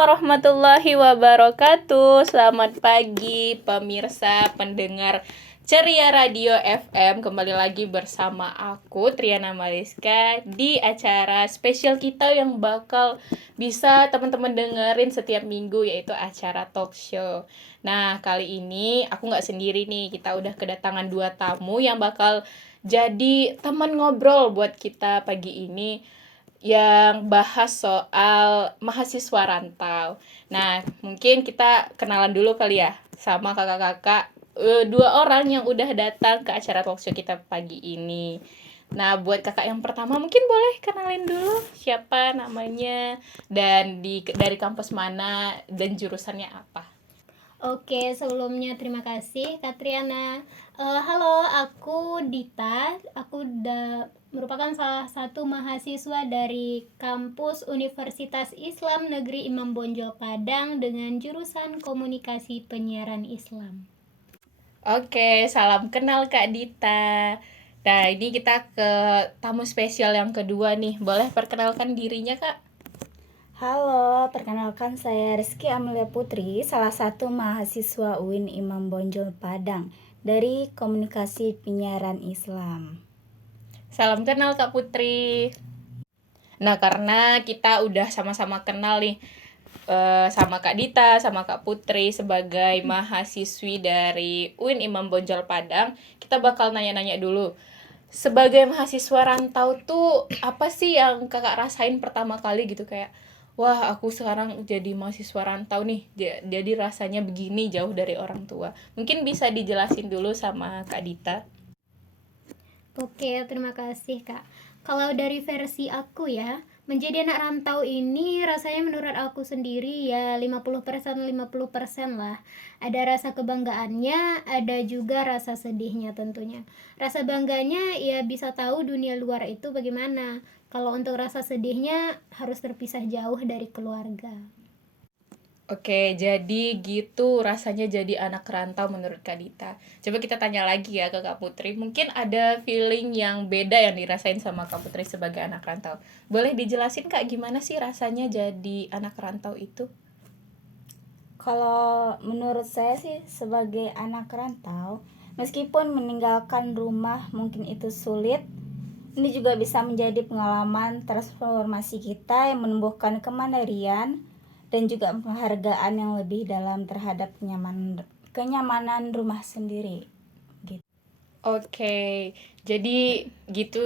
warahmatullahi wabarakatuh. Selamat pagi pemirsa pendengar Ceria Radio FM. Kembali lagi bersama aku Triana Mariska di acara spesial kita yang bakal bisa teman-teman dengerin setiap minggu, yaitu acara talk show. Nah, kali ini aku gak sendiri nih. Kita udah kedatangan 2 tamu yang bakal jadi teman ngobrol buat kita pagi ini, yang bahas soal mahasiswa rantau. Nah, mungkin kita kenalan dulu kali ya sama kakak-kakak, 2 orang yang udah datang ke acara talkshow kita pagi ini. Nah, buat kakak yang pertama mungkin boleh kenalin dulu siapa namanya dan dari kampus mana dan jurusannya apa. Oke, sebelumnya terima kasih Katriana. Halo, aku Dita. Aku merupakan salah satu mahasiswa dari kampus Universitas Islam Negeri Imam Bonjol Padang dengan jurusan Komunikasi Penyiaran Islam. Oke, salam kenal Kak Dita. Nah, ini kita ke tamu spesial yang kedua nih. Boleh perkenalkan dirinya, Kak? Halo, perkenalkan saya Rizky Amelia Putri, salah satu mahasiswa UIN Imam Bonjol Padang dari Komunikasi Penyiaran Islam. Salam kenal Kak Putri. Nah, karena kita udah sama-sama kenal nih sama Kak Dita, sama Kak Putri sebagai mahasiswi dari UIN Imam Bonjol Padang, kita bakal nanya-nanya dulu. Sebagai mahasiswa rantau tuh apa sih yang kakak rasain pertama kali gitu, kayak wah aku sekarang jadi mahasiswa rantau nih, jadi rasanya begini jauh dari orang tua. Mungkin bisa dijelasin dulu sama Kak Dita. Oke, terima kasih Kak. Kalau dari versi aku ya, menjadi anak rantau ini rasanya menurut aku sendiri ya 50% lah. Ada rasa kebanggaannya, ada juga rasa sedihnya tentunya. Rasa bangganya ya bisa tahu dunia luar itu bagaimana. Kalau untuk rasa sedihnya harus terpisah jauh dari keluarga. Oke, jadi gitu rasanya jadi anak rantau menurut Kak Dita. Coba kita tanya lagi ya ke Kak Putri. Mungkin ada feeling yang beda yang dirasain sama Kak Putri sebagai anak rantau. Boleh dijelasin Kak, gimana sih rasanya jadi anak rantau itu? Kalau menurut saya sih sebagai anak rantau, meskipun meninggalkan rumah mungkin itu sulit, ini juga bisa menjadi pengalaman transformasi kita yang menumbuhkan kemandirian dan juga penghargaan yang lebih dalam terhadap kenyamanan rumah sendiri. Gitu. Oke, jadi gitu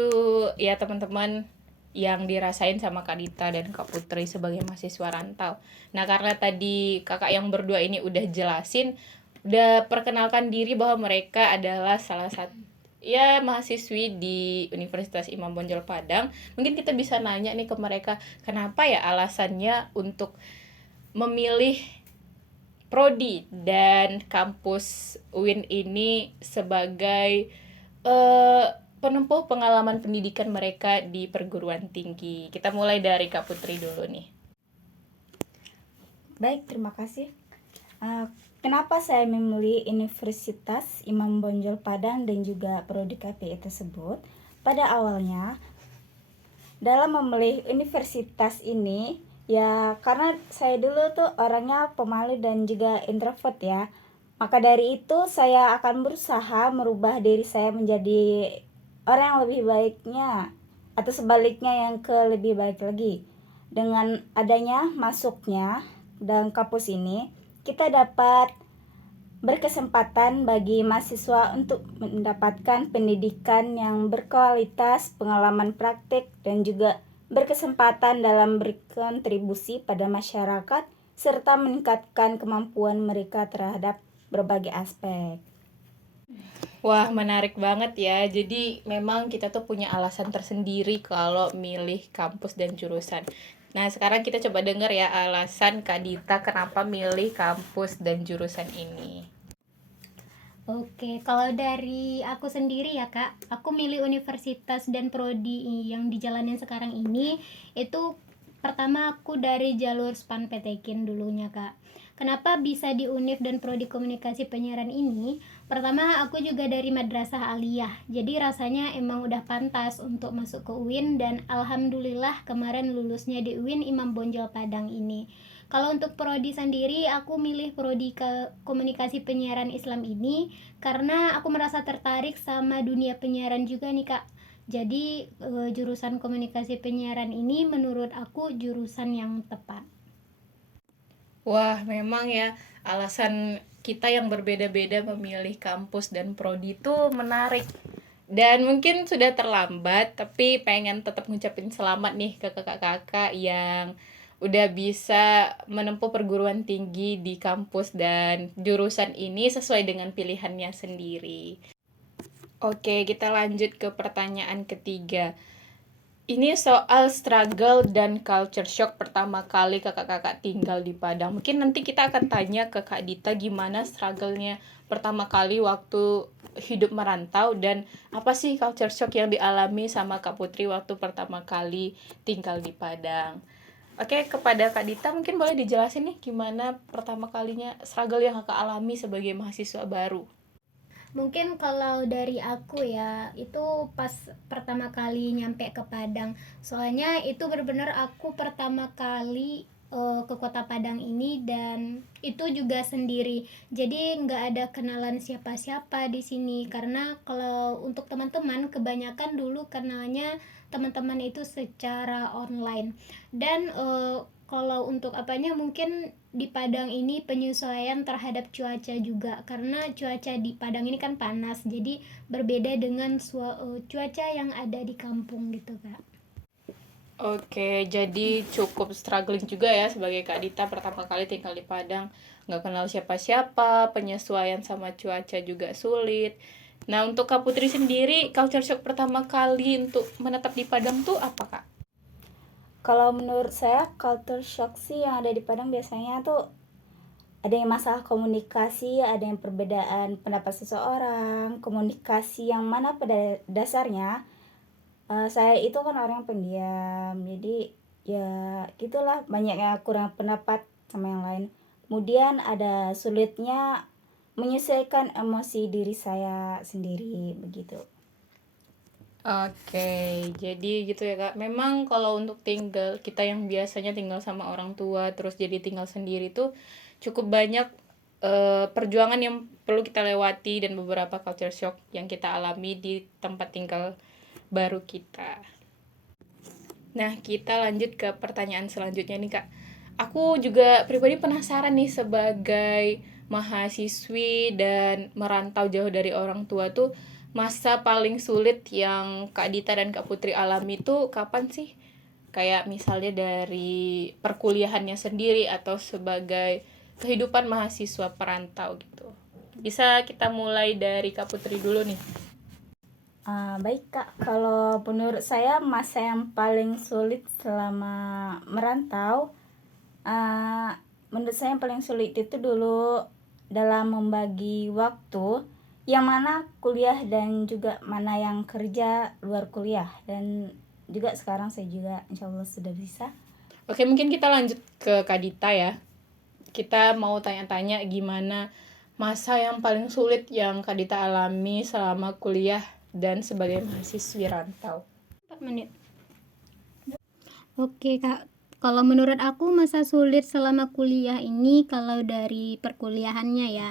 ya teman-teman yang dirasain sama Kak Dita dan Kak Putri sebagai mahasiswa rantau. Nah, karena tadi kakak yang berdua ini udah jelasin, udah perkenalkan diri bahwa mereka adalah salah satu ya mahasiswi di Universitas Imam Bonjol Padang. Mungkin kita bisa nanya nih ke mereka, kenapa ya alasannya untuk memilih prodi dan kampus UIN ini sebagai penempuh pengalaman pendidikan mereka di perguruan tinggi. Kita mulai dari Kak Putri dulu nih. Baik, terima kasih. Kenapa saya memilih Universitas Imam Bonjol Padang dan juga prodi KPI tersebut? Pada awalnya, dalam memilih universitas ini, ya karena saya dulu tuh orangnya pemalu dan juga introvert ya. Maka dari itu saya akan berusaha merubah diri saya menjadi orang yang lebih baiknya, atau sebaliknya yang lebih baik lagi. Dengan adanya masuknya dalam kampus ini, kita dapat berkesempatan bagi mahasiswa untuk mendapatkan pendidikan yang berkualitas, pengalaman praktik, dan juga berkesempatan dalam berkontribusi pada masyarakat serta meningkatkan kemampuan mereka terhadap berbagai aspek. Wah, menarik banget ya. Jadi memang kita tuh punya alasan tersendiri kalau milih kampus dan jurusan. Nah, sekarang kita coba dengar ya alasan Kak Dita kenapa milih kampus dan jurusan ini. Oke, kalau dari aku sendiri ya Kak, aku milih universitas dan prodi yang dijalanin sekarang ini itu pertama aku dari jalur SPAN PTKIN dulunya Kak. Kenapa bisa di UNIF dan prodi komunikasi penyiaran ini? Pertama aku juga dari madrasah aliyah, jadi rasanya emang udah pantas untuk masuk ke UIN dan alhamdulillah kemarin lulusnya di UIN Imam Bonjol Padang ini. Kalau untuk prodi sendiri, aku milih prodi komunikasi penyiaran Islam ini karena aku merasa tertarik sama dunia penyiaran juga nih Kak. Jadi jurusan komunikasi penyiaran ini menurut aku jurusan yang tepat. Wah, memang ya alasan kita yang berbeda-beda memilih kampus dan prodi itu menarik. Dan mungkin sudah terlambat, tapi pengen tetap ngucapin selamat nih ke kakak-kakak yang udah bisa menempuh perguruan tinggi di kampus dan jurusan ini sesuai dengan pilihannya sendiri. Oke, kita lanjut ke pertanyaan ketiga. Ini soal struggle dan culture shock pertama kali kakak-kakak tinggal di Padang. Mungkin nanti kita akan tanya ke Kak Dita gimana struggle-nya pertama kali waktu hidup merantau dan apa sih culture shock yang dialami sama Kak Putri waktu pertama kali tinggal di Padang. Oke, kepada Kak Dita mungkin boleh dijelasin nih gimana pertama kalinya struggle yang kakak alami sebagai mahasiswa baru. Mungkin kalau dari aku ya, itu pas pertama kali nyampe ke Padang. Soalnya itu benar-benar aku pertama kali ke kota Padang ini dan itu juga sendiri. Jadi nggak ada kenalan siapa-siapa di sini karena kalau untuk teman-teman kebanyakan dulu kenalnya teman-teman itu secara online. Dan kalau untuk apanya mungkin di Padang ini penyesuaian terhadap cuaca juga karena cuaca di Padang ini kan panas jadi berbeda dengan cuaca yang ada di kampung gitu Kak. Oke, jadi cukup struggling juga ya sebagai Kak Dita pertama kali tinggal di Padang. Nggak kenal siapa-siapa, penyesuaian sama cuaca juga sulit. Nah, untuk Kak Putri sendiri, culture shock pertama kali untuk menetap di Padang tuh apa, Kak? Kalau menurut saya culture shock sih yang ada di Padang biasanya tuh ada yang masalah komunikasi, ada yang perbedaan pendapat seseorang, komunikasi yang mana pada dasarnya saya itu kan orang yang pendiam, jadi ya gitulah banyaknya kurang pendapat sama yang lain. Kemudian ada sulitnya menyesuaikan emosi diri saya sendiri begitu. Oke, jadi gitu ya Kak. Memang kalau untuk tinggal, kita yang biasanya tinggal sama orang tua, terus jadi tinggal sendiri tuh cukup banyak perjuangan yang perlu kita lewati dan beberapa culture shock yang kita alami di tempat tinggal baru kita. Nah, kita lanjut ke pertanyaan selanjutnya nih Kak. Aku juga pribadi penasaran nih sebagai mahasiswi dan merantau jauh dari orang tua tuh masa paling sulit yang Kak Dita dan Kak Putri alami tuh kapan sih? Kayak misalnya dari perkuliahannya sendiri atau sebagai kehidupan mahasiswa perantau gitu. Bisa kita mulai dari Kak Putri dulu nih. Baik Kak, kalau menurut saya masa yang paling sulit selama merantau, menurut saya yang paling sulit itu dulu dalam membagi waktu yang mana kuliah dan juga mana yang kerja luar kuliah, dan juga sekarang saya juga insya Allah sudah bisa. Oke, mungkin kita lanjut ke Kak Dita ya. Kita mau tanya-tanya gimana masa yang paling sulit yang Kak Dita alami selama kuliah dan sebagai mahasiswi rantau. 4 menit. Oke Kak, kalau menurut aku masa sulit selama kuliah ini kalau dari perkuliahannya ya,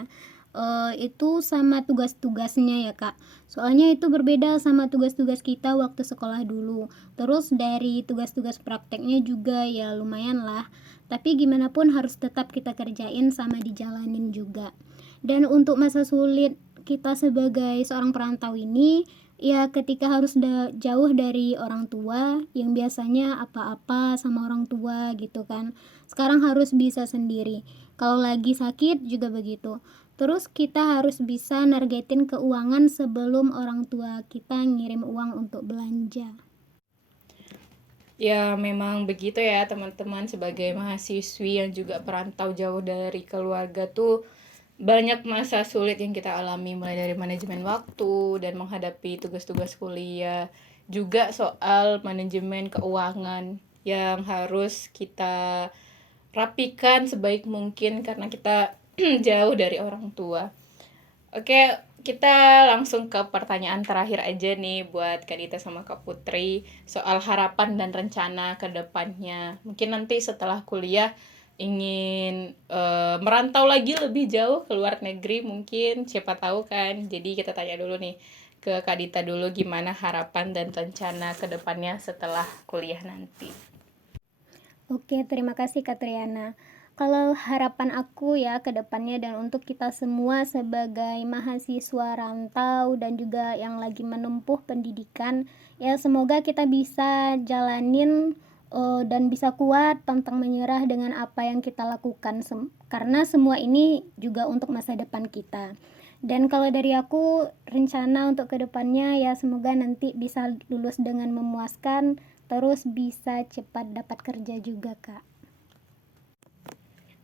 itu sama tugas-tugasnya ya Kak. Soalnya itu berbeda sama tugas-tugas kita waktu sekolah dulu. Terus dari tugas-tugas prakteknya juga ya lumayan lah. Tapi gimana pun harus tetap kita kerjain sama dijalanin juga. Dan untuk masa sulit kita sebagai seorang perantau ini ya ketika harus jauh dari orang tua yang biasanya apa-apa sama orang tua gitu kan. Sekarang harus bisa sendiri. Kalau lagi sakit juga begitu. Terus kita harus bisa nargetin keuangan sebelum orang tua kita ngirim uang untuk belanja. Ya, memang begitu ya teman-teman, sebagai mahasiswi yang juga perantau jauh dari keluarga tuh banyak masa sulit yang kita alami, mulai dari manajemen waktu dan menghadapi tugas-tugas kuliah, juga soal manajemen keuangan yang harus kita rapikan sebaik mungkin karena kita jauh dari orang tua. Oke, kita langsung ke pertanyaan terakhir aja nih buat Kak Dita sama Kak Putri soal harapan dan rencana ke depannya. Mungkin nanti setelah kuliah ingin merantau lagi lebih jauh ke luar negeri mungkin, siapa tahu kan. Jadi kita tanya dulu nih ke Kak Dita dulu gimana harapan dan rencana ke depannya setelah kuliah nanti. Oke, terima kasih Kak Triana. Kalau harapan aku ya ke depannya dan untuk kita semua sebagai mahasiswa rantau dan juga yang lagi menempuh pendidikan, ya semoga kita bisa jalanin dan bisa kuat pantang menyerah dengan apa yang kita lakukan karena semua ini juga untuk masa depan kita. Dan kalau dari aku, rencana untuk kedepannya ya semoga nanti bisa lulus dengan memuaskan, terus bisa cepat dapat kerja juga, Kak.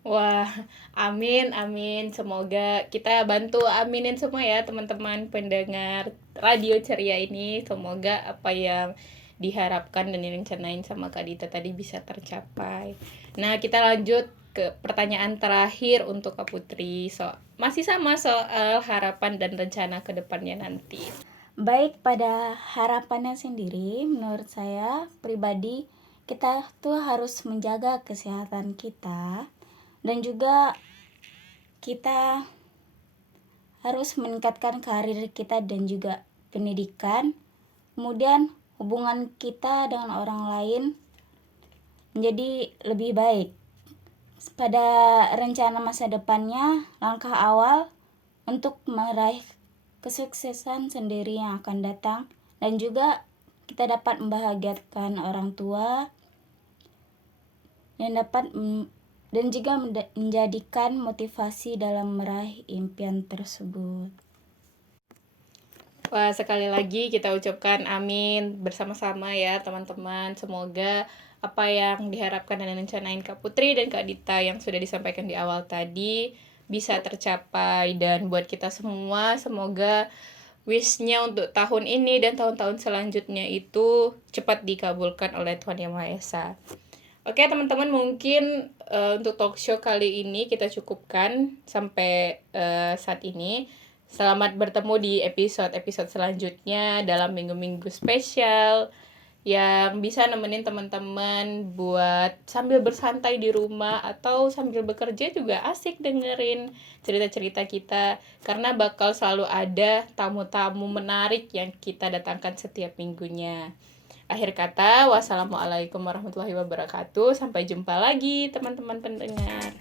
Wah, amin, amin. Semoga kita bantu aminin semua ya teman-teman pendengar Radio Ceria ini. Semoga apa yang diharapkan dan direncanain sama Kak Dita tadi bisa tercapai. Nah, kita lanjut ke pertanyaan terakhir untuk Kak Putri. Masih sama soal harapan dan rencana ke depannya nanti. Baik, pada harapannya sendiri, menurut saya pribadi, kita tuh harus menjaga kesehatan kita, dan juga kita harus meningkatkan karir kita dan juga pendidikan. Kemudian hubungan kita dengan orang lain menjadi lebih baik. Pada rencana masa depannya, langkah awal untuk meraih kesuksesan sendiri yang akan datang, dan juga kita dapat membahagiakan orang tua dan juga menjadikan motivasi dalam meraih impian tersebut. Wah, sekali lagi kita ucapkan amin bersama-sama ya teman-teman. Semoga apa yang diharapkan dan direncanain Kak Putri dan Kak Dita yang sudah disampaikan di awal tadi bisa tercapai. Dan buat kita semua, semoga wish-nya untuk tahun ini dan tahun-tahun selanjutnya itu cepat dikabulkan oleh Tuhan Yang Maha Esa. Oke teman-teman, mungkin untuk talk show kali ini kita cukupkan sampai saat ini. Selamat bertemu di episode-episode selanjutnya dalam minggu-minggu spesial yang bisa nemenin teman-teman buat sambil bersantai di rumah atau sambil bekerja juga asik dengerin cerita-cerita kita, karena bakal selalu ada tamu-tamu menarik yang kita datangkan setiap minggunya. Akhir kata, wassalamualaikum warahmatullahi wabarakatuh. Sampai jumpa lagi teman-teman pendengar.